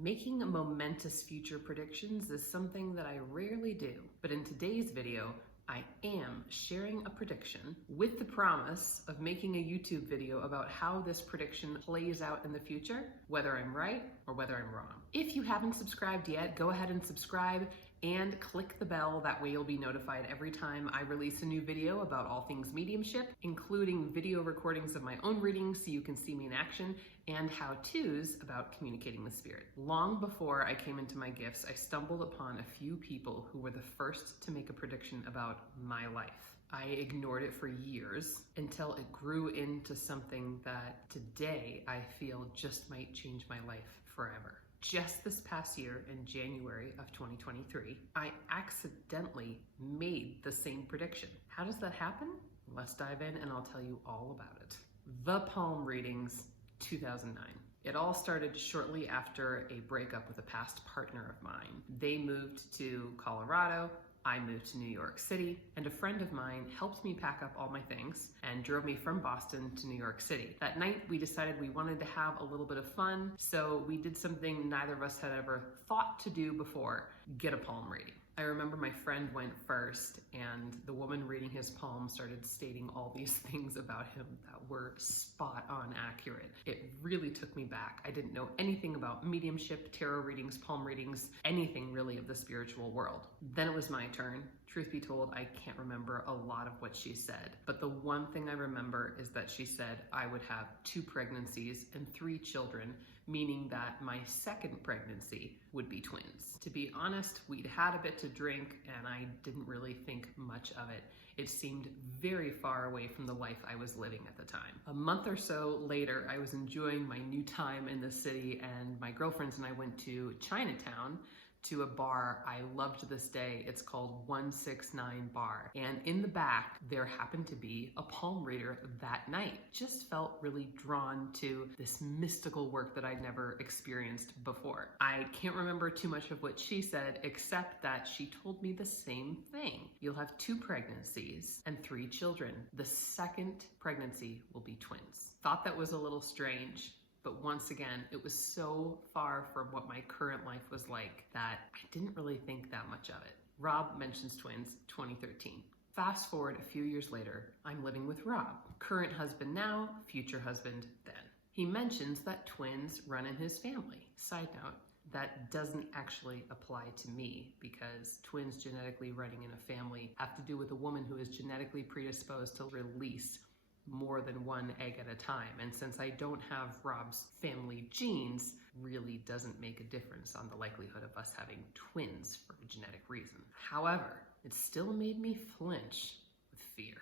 Making momentous future predictions is something that I rarely do, but in today's video, I am sharing a prediction with the promise of making a YouTube video about how this prediction plays out in the future, whether I'm right or whether I'm wrong. If you haven't subscribed yet, go ahead and subscribe and click the bell. That way you'll be notified every time I release a new video about all things mediumship, including video recordings of my own readings so you can see me in action, and how-tos about communicating with spirit. Long before I came into my gifts, I stumbled upon a few people who were the first to make a prediction about my life. I ignored it for years until it grew into something that today I feel just might change my life forever. Just this past year, in January of 2023, I accidentally made the same prediction. How does that happen? Let's dive in and I'll tell you all about it. The Palm Readings 2009. It all started shortly after a breakup with a past partner of mine. They moved to Colorado, I moved to New York City, and a friend of mine helped me pack up all my things and drove me from Boston to New York City. That night, we decided we wanted to have a little bit of fun, so we did something neither of us had ever thought to do before: get a palm reading. I remember my friend went first, and the woman reading his palm started stating all these things about him that were spot on accurate. It really took me back. I didn't know anything about mediumship, tarot readings, palm readings, anything really of the spiritual world. Then it was my turn. Truth be told, I can't remember a lot of what she said, but the one thing I remember is that she said I would have 2 pregnancies and 3 children, meaning that my second pregnancy would be twins. To be honest, we'd had a bit to drink and I didn't really think much of it. It seemed very far away from the life I was living at the time. A month or so later, I was enjoying my new time in the city, and my girlfriends and I went to Chinatown to a bar I love to this day. It's called 169 Bar. And in the back, there happened to be a palm reader that night. Just felt really drawn to this mystical work that I'd never experienced before. I can't remember too much of what she said, except that she told me the same thing. You'll have 2 pregnancies and 3 children. The second pregnancy will be twins. Thought that was a little strange. But once again, it was so far from what my current life was like that I didn't really think that much of it. Rob mentions twins, 2013. Fast forward a few years later, I'm living with Rob. Current husband now, future husband then. He mentions that twins run in his family. Side note, that doesn't actually apply to me because twins genetically running in a family have to do with a woman who is genetically predisposed to release more than 1 egg at a time. And since I don't have Rob's family genes, really doesn't make a difference on the likelihood of us having twins for a genetic reason. However, it still made me flinch with fear.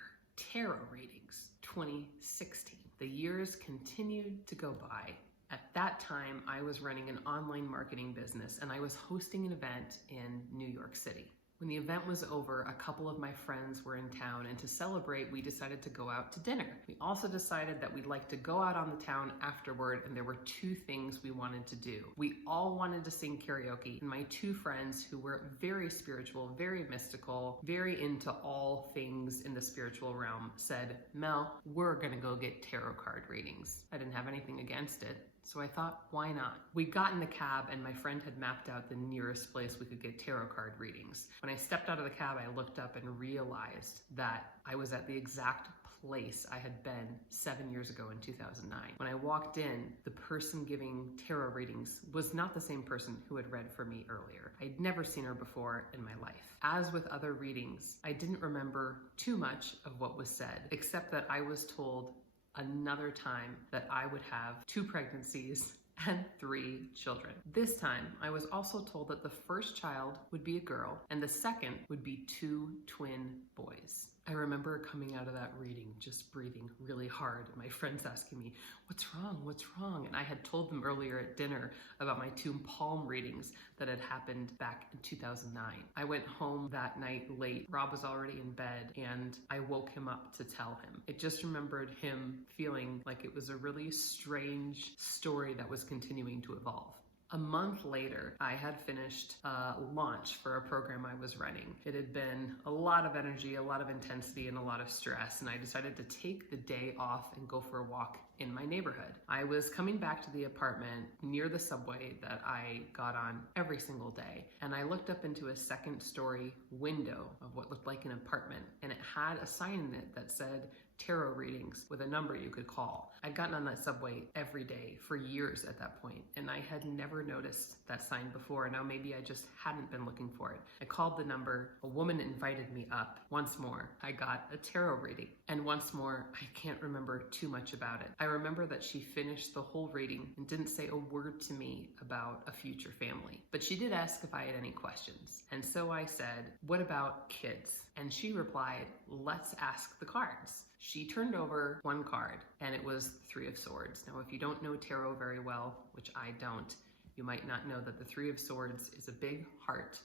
Tarot readings, 2016. The years continued to go by. At that time, I was running an online marketing business and I was hosting an event in New York City. When the event was over, a couple of my friends were in town, and to celebrate, we decided to go out to dinner. We also decided that we'd like to go out on the town afterward, and there were 2 things we wanted to do. We all wanted to sing karaoke, and my 2 friends, who were very spiritual, very mystical, very into all things in the spiritual realm, said, "Mel, we're gonna go get tarot card readings." I didn't have anything against it. So I thought, why not? We got in the cab and my friend had mapped out the nearest place we could get tarot card readings. When I stepped out of the cab, I looked up and realized that I was at the exact place I had been 7 years ago in 2009. When I walked in, the person giving tarot readings was not the same person who had read for me earlier. I'd never seen her before in my life. As with other readings, I didn't remember too much of what was said, except that I was told another time that I would have 2 pregnancies and 3 children. This time, I was also told that the first child would be a girl and the second would be 2 twin boys. I remember coming out of that reading just breathing really hard. My friends asking me, "What's wrong? What's wrong?" And I had told them earlier at dinner about my 2 palm readings that had happened back in 2009. I went home that night late. Rob was already in bed and I woke him up to tell him. I just remembered him feeling like it was a really strange story that was continuing to evolve. A month later, I had finished a launch for a program I was running. It had been a lot of energy, a lot of intensity, and a lot of stress, and I decided to take the day off and go for a walk in my neighborhood. I was coming back to the apartment near the subway that I got on every single day, and I looked up into a second-story window of what looked like an apartment, and it had a sign in it that said tarot readings with a number you could call. I'd gotten on that subway every day for years at that point, and I had never noticed that sign before. Now maybe I just hadn't been looking for it. I called the number, a woman invited me up. Once more, I got a tarot reading. And once more, I can't remember too much about it. I remember that she finished the whole reading and didn't say a word to me about a future family. But she did ask if I had any questions. And so I said, "What about kids?" And she replied, "Let's ask the cards." She turned over one card, and it was Three of Swords. Now, if you don't know tarot very well, which I don't, you might not know that the Three of Swords is a big heart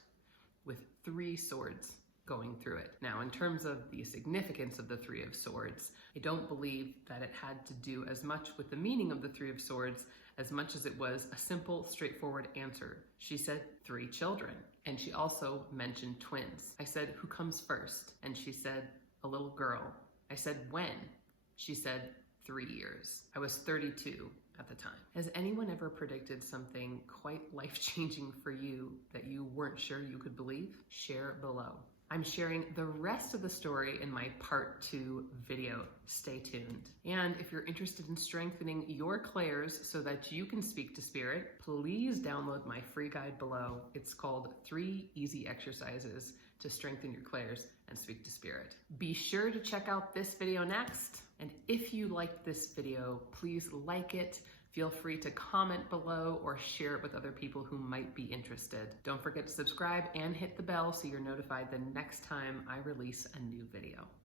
with three swords going through it. Now, in terms of the significance of the Three of Swords, I don't believe that it had to do as much with the meaning of the Three of Swords as much as it was a simple, straightforward answer. She said 3 children, and she also mentioned twins. I said, "Who comes first?" And she said, "A little girl." I said, "When?" She said, 3 years. I was 32 at the time. Has anyone ever predicted something quite life-changing for you that you weren't sure you could believe? Share below. I'm sharing the rest of the story in my part 2 video. Stay tuned. And if you're interested in strengthening your clairs so that you can speak to spirit, please download my free guide below. It's called 3 Easy Exercises to Strengthen Your Clairs and Speak to Spirit. Be sure to check out this video next. And if you liked this video, please like it. Feel free to comment below or share it with other people who might be interested. Don't forget to subscribe and hit the bell so you're notified the next time I release a new video.